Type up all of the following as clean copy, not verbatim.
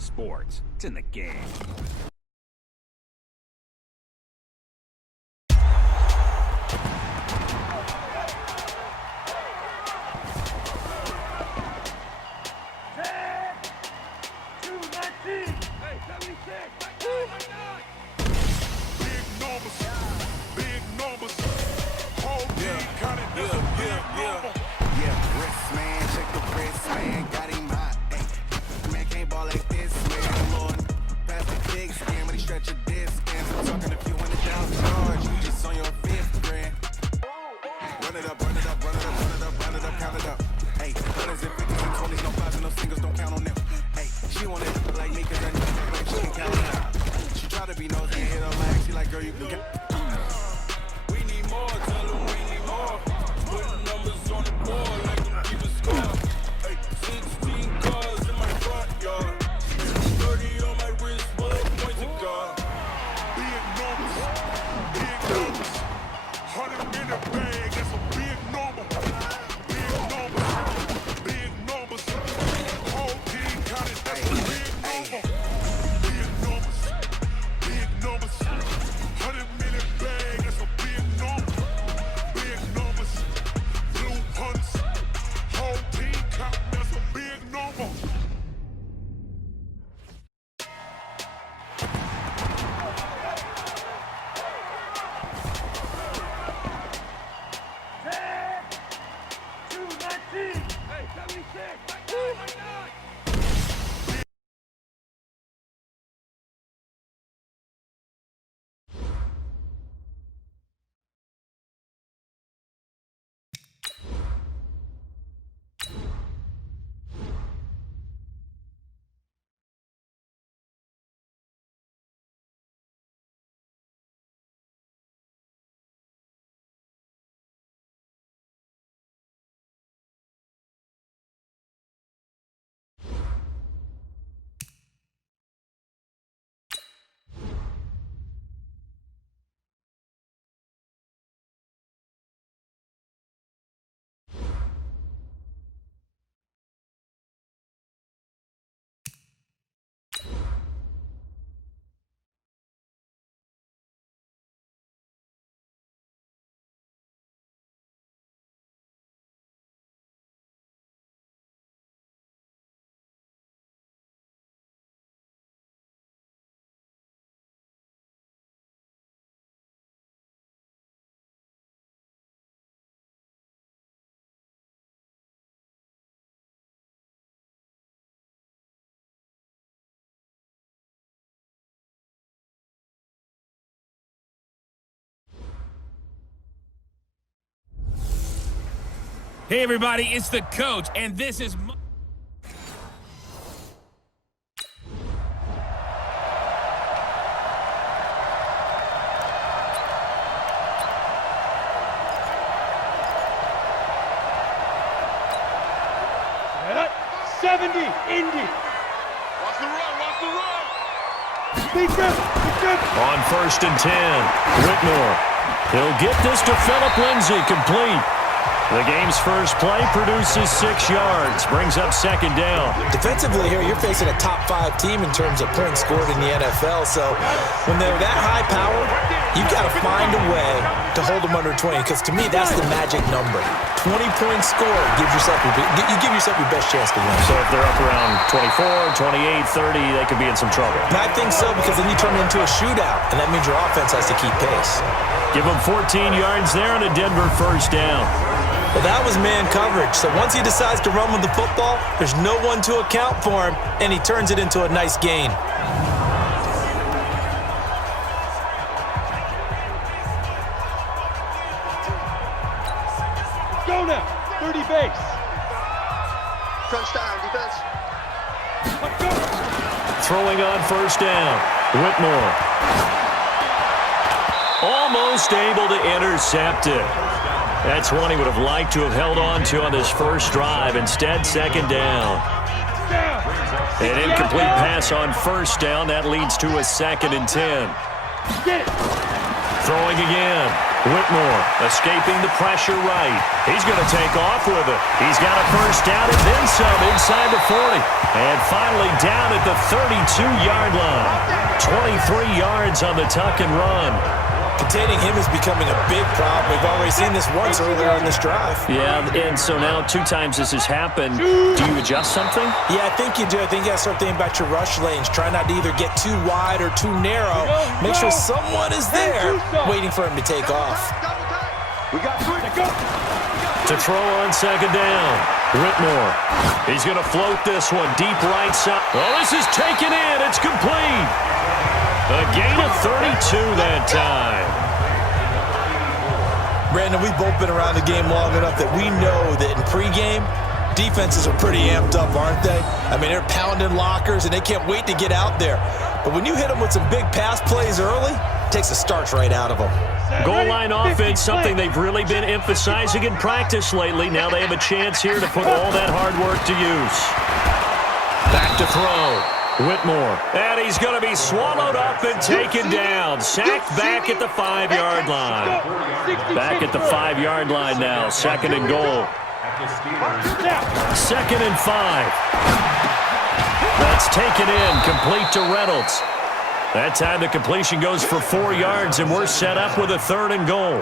in sports. It's in the game. Hey, everybody, it's the coach, and this is... Indy. Watch the run, watch the run. Speak up. On 1st and 10, Whitmore. He'll get this to Phillip Lindsay, complete. The game's first play produces 6 yards, brings up 2nd down. Defensively here, you're facing a top 5 team in terms of points scored in the NFL, so when they're that high powered, you've got to find a way to hold them under 20, because to me, that's the magic number. 20 points scored, you give yourself your best chance to win. So if they're up around 24, 28, 30, they could be in some trouble. And I think so, because then you turn it into a shootout, and that means your offense has to keep pace. Give them 14 yards there and a Denver 1st down. Well, that was man coverage. So once he decides to run with the football, there's no one to account for him, and he turns it into a nice gain. Go now. 30 base. Crunch down, defense. Throwing on 1st down, Whitmore. Almost able to intercept it. That's one he would have liked to have held on to on his first drive. Instead, 2nd down. An incomplete pass on 1st down. That leads to a 2nd and 10. Throwing again. Whitmore escaping the pressure right. He's going to take off with it. He's got a first down and then some inside the 40. And finally down at the 32-yard line. 23 yards on the tuck and run. Containing him is becoming a big problem. We've already seen this once earlier in this drive. Yeah, and so now 2 times this has happened. Do you adjust something? Yeah, I think you do. I think you got to start thinking about your rush lanes. Try not to either get too wide or too narrow. Make sure someone is there waiting for him to take off. We got 3 to go. To throw on second down. Whitmore. He's going to float this one deep right side. Oh, this is taken in. It's complete. A gain of 32 that time. Brandon, we've both been around the game long enough that we know that in pregame, defenses are pretty amped up, aren't they? I mean, they're pounding lockers, and they can't wait to get out there. But when you hit them with some big pass plays early, it takes the starch right out of them. Goal line offense, something they've really been emphasizing in practice lately. Now they have a chance here to put all that hard work to use. Back to throw. Whitmore. And he's going to be swallowed up and taken down. Sacked back at the 5-yard line. Back at the 5-yard line now. Second and goal. 2nd and 5. That's taken in. Complete to Reynolds. That time the completion goes for 4 yards, and we're set up with a 3rd and goal.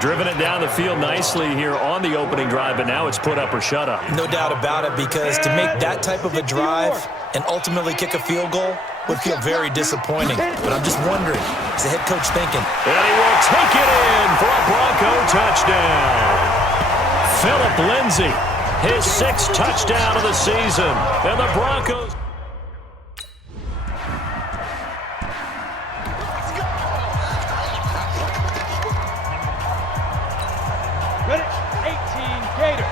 Driven it down the field nicely here on the opening drive, but now it's put up or shut up. No doubt about it, because to make that type of a drive and ultimately kick a field goal would feel very disappointing. But I'm just wondering, is the head coach thinking? And he will take it in for a Bronco touchdown. Philip Lindsay, his 6th touchdown of the season. And the Broncos... Ready? 18, Gator.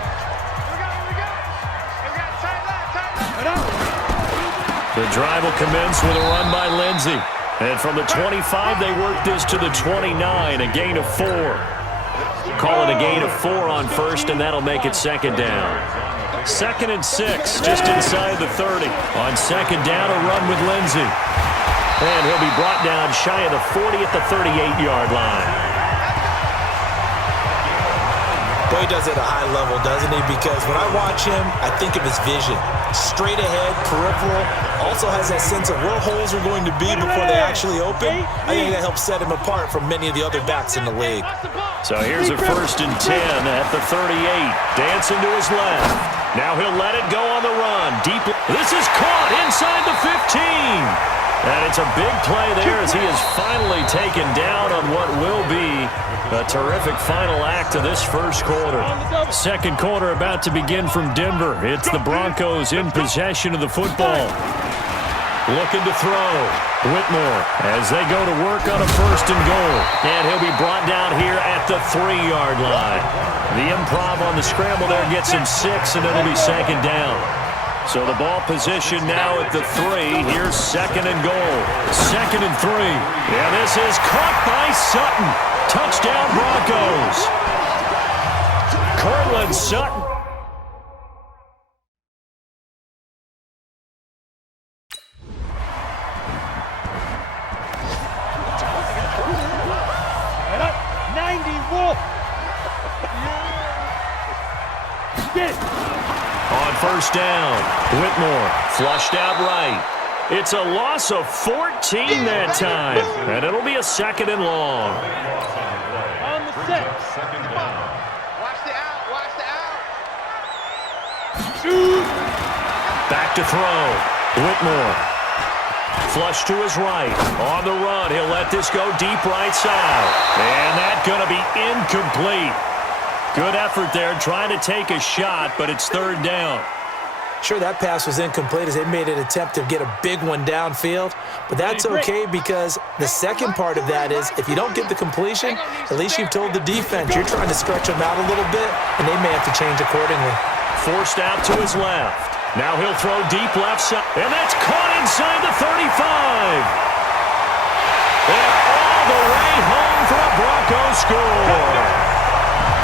The drive will commence with a run by Lindsay. And from the 25, they work this to the 29, a gain of 4. Call it a gain of 4 on first, and that'll make it 2nd down. 2nd and 6, just inside the 30. On 2nd down, a run with Lindsay. And he'll be brought down shy of the 40 at the 38-yard line. Boy, he does it at a high level, doesn't he? Because when I watch him, I think of his vision. Straight ahead, peripheral, also has that sense of where holes are going to be before they actually open. I think that helps set him apart from many of the other backs in the league. So here's a 1st and 10 at the 38. Dancing to his left. Now he'll let it go on the run. Deep. This is caught inside the 15. And it's a big play there as he is finally taken down on what will be a terrific final act of this first quarter. 2nd quarter about to begin from Denver. It's the Broncos in possession of the football. Looking to throw. Whitmore as they go to work on a 1st and goal. And he'll be brought down here at the 3-yard line. The improv on the scramble there gets him 6, and it'll be 2nd down. So the ball position now at the 3. Here's 2nd and goal. 2nd and 3. And this is caught by Sutton. Touchdown Broncos. Cortland Sutton. And up, 90 Wolf. Get it. On 1st down, Whitmore flushed out right. It's a loss of 14 that time, and it'll be a 2nd and long. On the set. Watch the out, watch the out. Shoot. Back to throw. Whitmore. Flush to his right. On the run, he'll let this go deep right side. And that's going to be incomplete. Good effort there, trying to take a shot, but it's 3rd down. Sure, that pass was incomplete as they made an attempt to get a big one downfield, but that's okay because the second part of that is if you don't get the completion, at least you've told the defense you're trying to stretch them out a little bit, and they may have to change accordingly. Forced out to his left. Now he'll throw deep left side, and that's caught inside the 35. And all the way home for a Broncos score.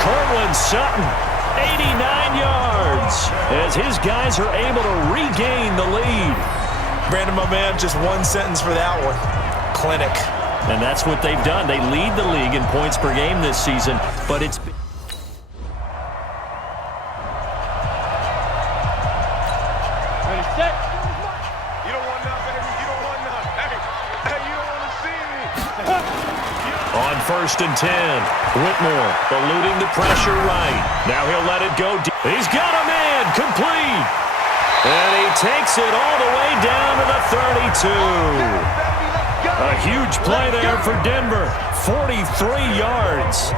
Cortland Sutton, 89 yards, as his guys are able to regain the lead. Brandon, my man, just one sentence for that one. Clinic. And that's what they've done. They lead the league in points per game this season, but it's been... Ready, set. You don't want none, baby. You don't want none. Hey, you don't want to see me. On 1st and 10, Whitmore eluding the pressure right. Now he'll let it go deep. He's got a man complete. And he takes it all the way down to the 32. A huge play there for Denver. 43 yards.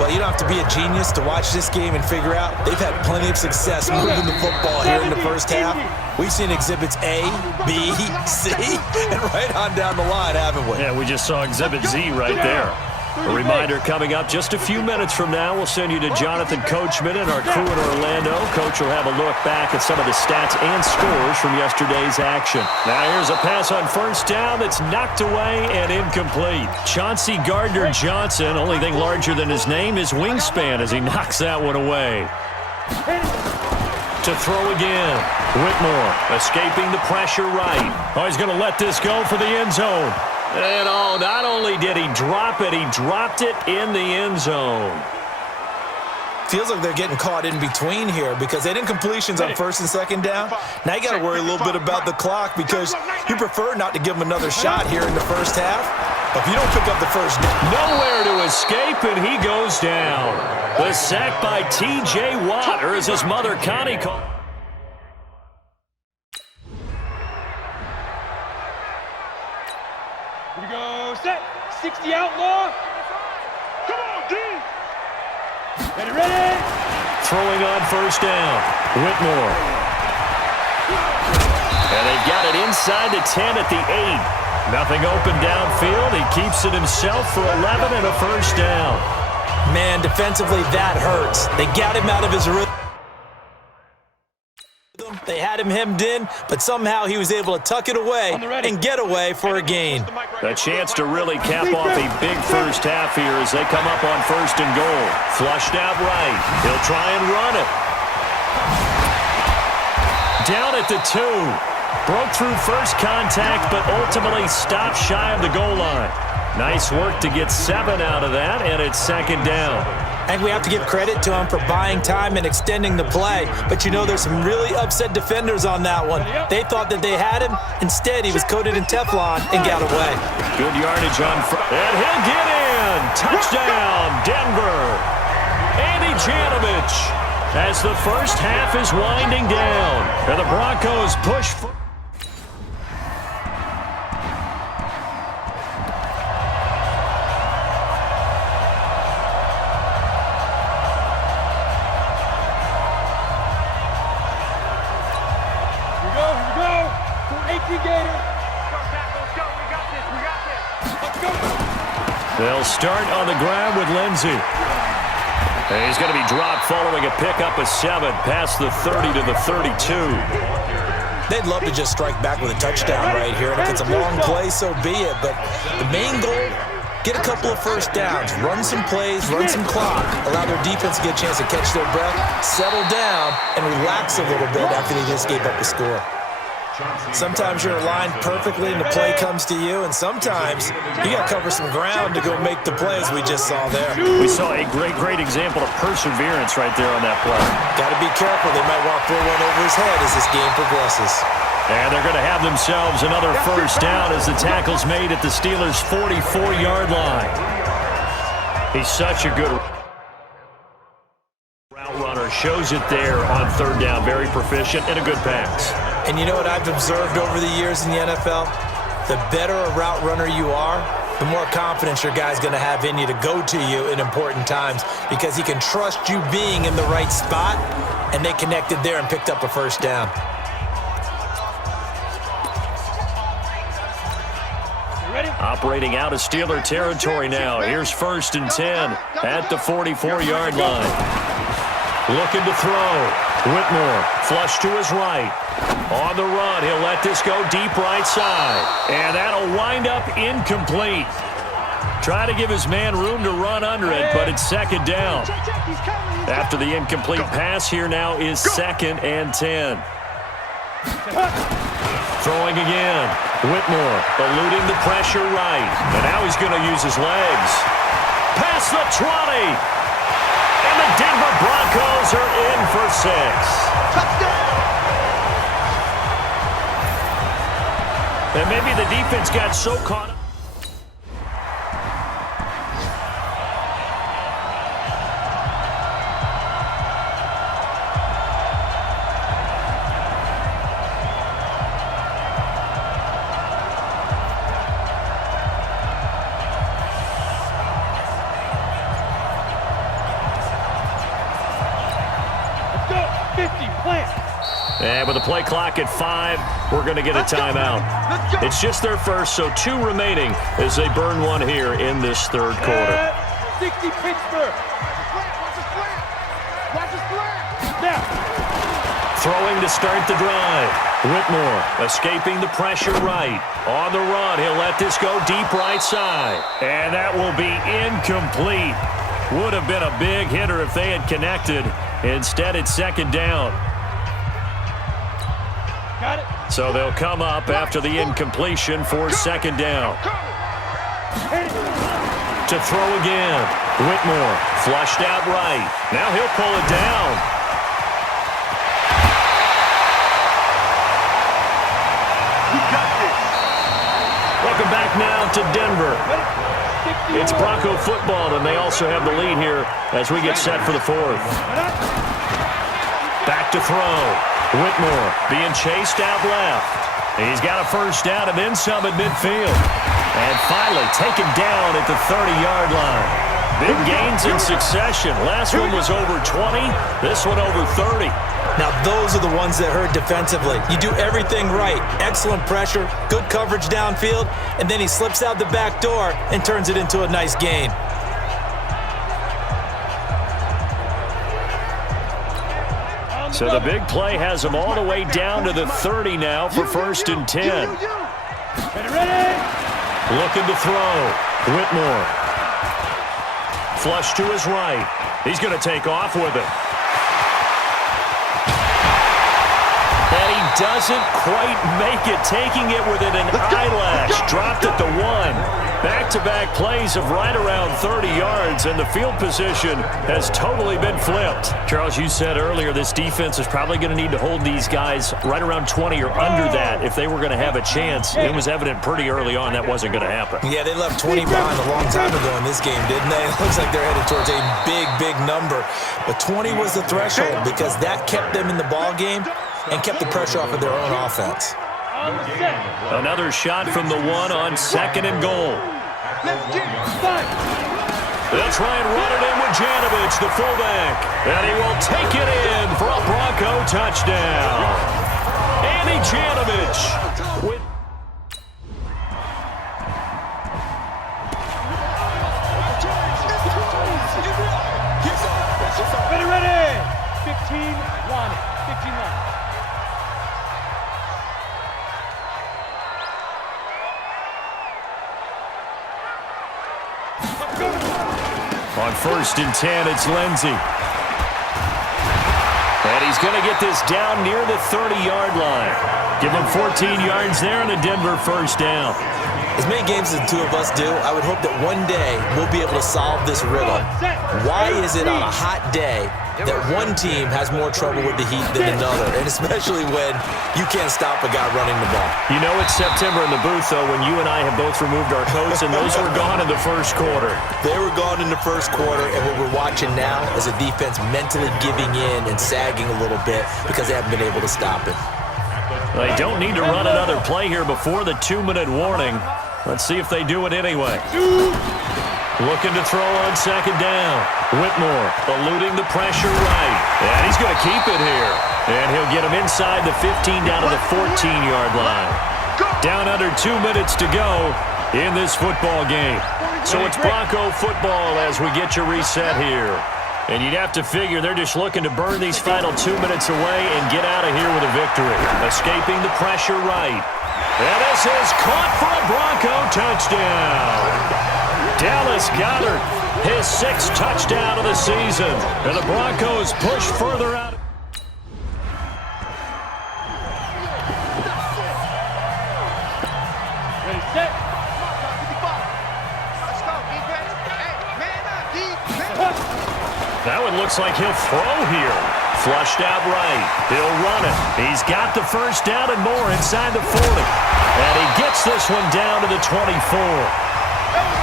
Well, you don't have to be a genius to watch this game and figure out they've had plenty of success moving the football here in the first half. We've seen exhibits A, B, C, and right on down the line, haven't we? Yeah, we just saw exhibit Z right there. A reminder coming up just a few minutes from now. We'll send you to Jonathan Coachman and our crew in Orlando. Coach will have a look back at some of the stats and scores from yesterday's action. Now here's a pass on 1st down that's knocked away and incomplete. Chauncey Gardner-Johnson, only thing larger than his name is wingspan as he knocks that one away. To throw again. Whitmore escaping the pressure right. Oh, he's going to let this go for the end zone. And oh, not only did he drop it, he dropped it in the end zone. Feels like they're getting caught in between here because they didn't completions on 1st and 2nd down. Now you got to worry a little bit about the clock because you prefer not to give them another shot here in the first half. But if you don't pick up the first down. Nowhere to escape, and he goes down. The sack by T.J. Watt, or as his mother Connie called. Here we go, set. 60 outlaw. Come on, D. Ready, ready. Throwing on 1st down. Whitmore. And they've got it inside the 10 at the 8. Nothing open downfield. He keeps it himself for 11 and a 1st down. Man, defensively, that hurts. They got him out of his rhythm. They had him hemmed in, but somehow he was able to tuck it away and get away for a gain. A chance to really cap off a big first half here as they come up on 1st and goal. Flushed out right. He'll try and run it. Down at the 2. Broke through first contact, but ultimately stopped shy of the goal line. Nice work to get 7 out of that, and it's 2nd down. I think we have to give credit to him for buying time and extending the play. But you know there's some really upset defenders on that one. They thought that they had him. Instead, he was coated in Teflon and got away. Good yardage on and he'll get in. Touchdown, Denver. Andy Janovich as the first half is winding down. And the Broncos push for... They'll start on the ground with Lindsey. And he's going to be dropped following a pickup of 7 past the 30 to the 32. They'd love to just strike back with a touchdown right here. And if it's a long play, so be it. But the main goal, get a couple of first downs, run some plays, run some clock, allow their defense to get a chance to catch their breath, settle down, and relax a little bit after they just gave up the score. Sometimes you're aligned perfectly and the play comes to you, and sometimes you got to cover some ground to go make the play, as we just saw there. We saw a great example of perseverance right there on that play. Got to be careful. They might want to throw one over his head as this game progresses. And they're going to have themselves another first down as the tackle's made at the Steelers' 44-yard line. He's such a good route runner. Shows it there on 3rd down. Very proficient and a good pass. And you know what I've observed over the years in the NFL? The better a route runner you are, the more confidence your guy's going to have in you to go to you in important times because he can trust you being in the right spot, and they connected there and picked up a first down. Operating out of Steeler territory now. Here's 1st and 10 at the 44-yard line. Looking to throw. Whitmore, flush to his right. On the run, he'll let this go deep right side. And that'll wind up incomplete. Try to give his man room to run under it, but it's 2nd down. After the incomplete pass, here now is 2nd and 10. Throwing again. Whitmore eluding the pressure right. And now he's going to use his legs. Past the 20. And the Denver Broncos are in for 6. Touchdown! And maybe the defense got so caught up. And with the play clock at 5, we're going to get a timeout. It's just their first, so 2 remaining as they burn one here in this third quarter. 60 Pittsburgh. Watch his flag. Now. Throwing to start the drive. Whitmore escaping the pressure right. On the run, he'll let this go deep right side. And that will be incomplete. Would have been a big hitter if they had connected. Instead, it's second down. Got it. So they'll come up after the incompletion for second down. To throw again. Whitmore flushed out right. Now he'll pull it down. Welcome back now to Denver. It's Bronco football, and they also have the lead here as we get set for the 4th. Back to throw. Whitmore being chased out left. He's got a first down and then some at midfield. And finally taken down at the 30-yard line. Big gains in succession. Last one was over 20. This one over 30. Now, those are the ones that hurt defensively. You do everything right. Excellent pressure, good coverage downfield, and then he slips out the back door and turns it into a nice gain. So the big play has them all the way down to the 30 now for 1st and 10. Ready? Looking to throw. Whitmore. Flush to his right. He's going to take off with it. And he doesn't quite make it, taking it within an eyelash. Dropped at the 1. Back-to-back plays of right around 30 yards, and the field position has totally been flipped. Charles, you said earlier this defense is probably going to need to hold these guys right around 20 or under that if they were going to have a chance. It was evident pretty early on that wasn't going to happen. Yeah, they left 20 behind a long time ago in this game, didn't they? It looks like they're headed towards a big, big number. But 20 was the threshold because that kept them in the ball game and kept the pressure off of their own offense. Another shot from the 1 on 2nd and goal. They'll try and run it in with Janovich, the fullback. And he will take it in for a Bronco touchdown. Andy Janovich with... Ready. 15 line. 15 line. On 1st and 10, it's Lindsey. And he's going to get this down near the 30-yard line. Give him 14 yards there and a Denver first down. As many games as the two of us do, I would hope that one day we'll be able to solve this riddle. Why is it on a hot day that one team has more trouble with the heat than another, and especially when you can't stop a guy running the ball? You know it's September in the booth, though, when you and I have both removed our coats, and those were gone in the first quarter. They were gone in the first quarter, and what we're watching now is a defense mentally giving in and sagging a little bit because they haven't been able to stop it. They don't need to run another play here before the 2-minute warning. Let's see if they do it anyway. Looking to throw on 2nd down. Whitmore eluding the pressure right. And he's going to keep it here. And he'll get him inside the 15 down to the 14-yard line. Down under 2 minutes to go in this football game. So it's Bronco football as we get you reset here. And you'd have to figure they're just looking to burn these final 2 minutes away and get out of here with a victory. Escaping the pressure right. And this is caught for a Bronco touchdown. Dallas Goedert, his 6th touchdown of the season. And the Broncos push further out. That one looks like he'll throw here. Flushed out right. He'll run it. He's got the first down and more inside the 40. And he gets this one down to the 24.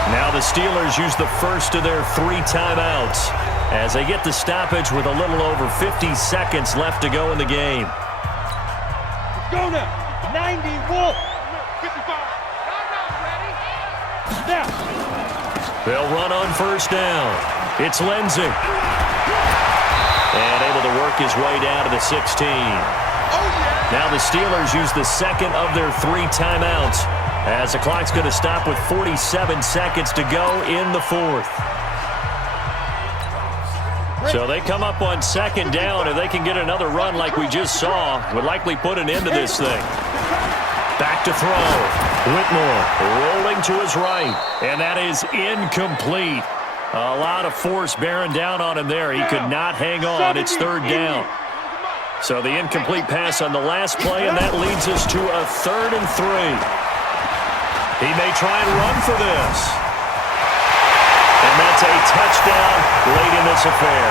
Now the Steelers use the first of their 3 timeouts as they get the stoppage with a little over 50 seconds left to go in the game. Go now. 90 Wolf. 55. Now. They'll run on first down. It's Lindsey. And able to work his way down to the 16. Now the Steelers use the second of their 3 timeouts as the clock's going to stop with 47 seconds to go in the 4th. So they come up on second down. If they can get another run like we just saw, would likely put an end to this thing. Back to throw. Whitmore rolling to his right. And that is incomplete. A lot of force bearing down on him there. He could not hang on. It's 3rd down. So the incomplete pass on the last play, and that leads us to a 3rd and 3. He may try and run for this. And that's a touchdown late in this affair.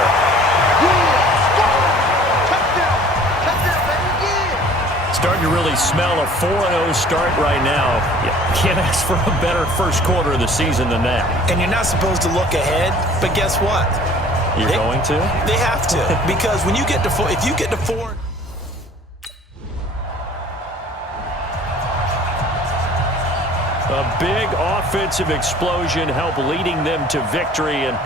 Starting to really smell a 4-0 start right now. You can't ask for a better first quarter of the season than that. And you're not supposed to look ahead, but guess what? You're going to? They have to, because when you get to 4, if you get to 4, a big offensive explosion helped leading them to victory, and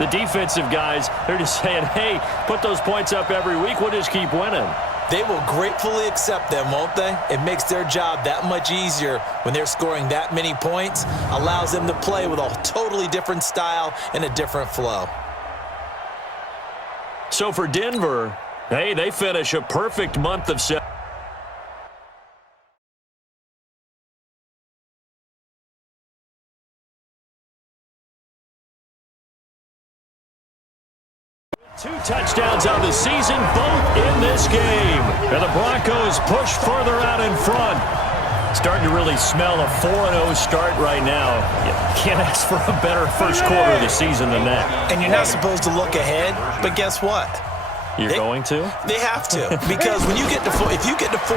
the defensive guys, they're just saying, hey, put those points up every week, we'll just keep winning. they will gratefully accept them, won't they? It makes their job that much easier when they're scoring that many points, allows them to play with a totally different style and a different flow. So for Denver, hey, they finish a perfect month of September. Two touchdowns on the season, both in this game. And the Broncos push further out in front. Starting to really smell a 4-0 start right now. You can't ask for a better first quarter of the season than that. And you're not supposed to look ahead, but guess what? You're going to? They have to, because when you get to if you get to 4-0,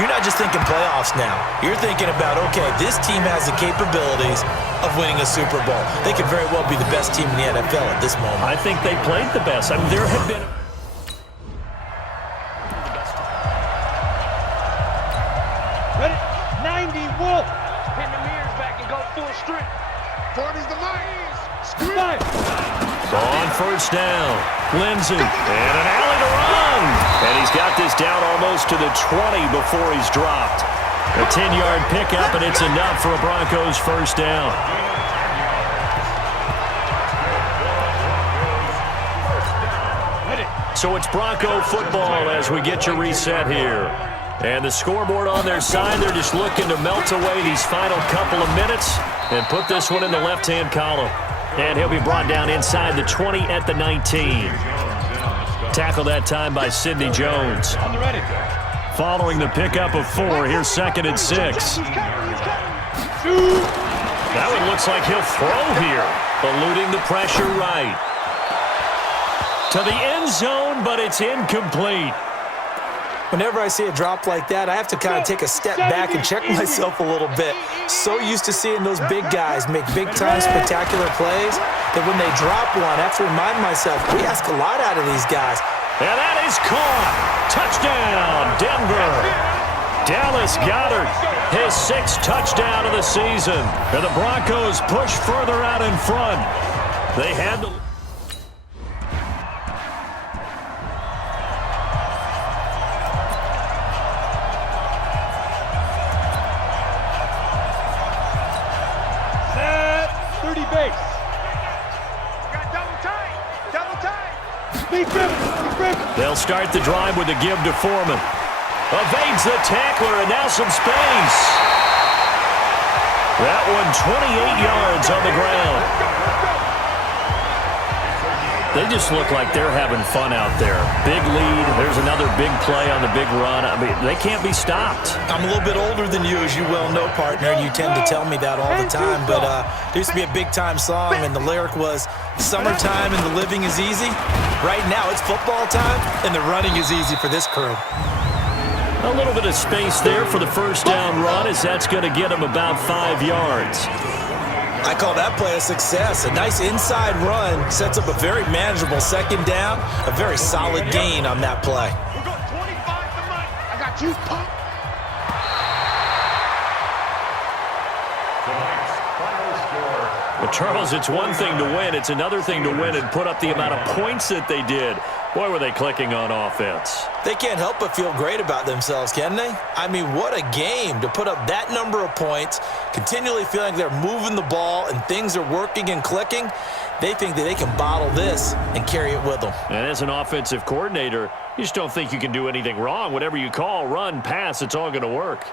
you're not just thinking playoffs now. You're thinking about, okay, this team has the capabilities of winning a Super Bowl. They could very well be the best team in the NFL at this moment. I think they played the best. I mean, there have been. Ready? 90 Wolf. Pin the mirrors back and go full strength. 40's the line. Five. On first down, Lindsey, and an alley to run. And he's got this down almost to the 20 before he's dropped. A 10-yard pickup, and it's enough for a Broncos first down. So it's Bronco football as we get you reset here. And the scoreboard on their side, they're just looking to melt away these final couple of minutes and put this one in the left-hand column. And he'll be brought down inside the 20 at the 19. Tackled that time by Sidney Jones. On the ready. Following the pickup of 4, here's 2nd and 6. That one looks like he'll throw here, eluding the pressure right. To the end zone, but it's incomplete. Whenever I see a drop like that, I have to kind of take a step back and check myself a little bit. So used to seeing those big guys make big-time spectacular plays that when they drop one, I have to remind myself, we ask a lot out of these guys. And that is caught. Touchdown, Denver. Dallas Goedert, his 6th touchdown of the season. And the Broncos push further out in front. They had the... They'll start the drive with a give to Foreman. Evades the tackler, and now some space. That one 28 yards on the ground. They just look like they're having fun out there. Big lead. There's another big play on the big run. I mean, they can't be stopped. I'm a little bit older than you, as you well know, partner, and you tend to tell me that all the time. But there used to be a big-time song, and the lyric was, "Summertime and the living is easy." Right now, it's football time, and the running is easy for this crew. A little bit of space there for the first down run, as that's going to get them about 5 yards. I call that play a success. A nice inside run sets up a very manageable second down, a very solid gain on that play. We're going 25 to Mike. I got you, punk. But Charles, it's one thing to win. It's another thing to win and put up the amount of points that they did. Boy, were they clicking on offense. They can't help but feel great about themselves, can they? I mean, what a game to put up that number of points, continually feeling they're moving the ball and things are working and clicking. They think that they can bottle this and carry it with them. And as an offensive coordinator, you just don't think you can do anything wrong. Whatever you call, run, pass, it's all going to work.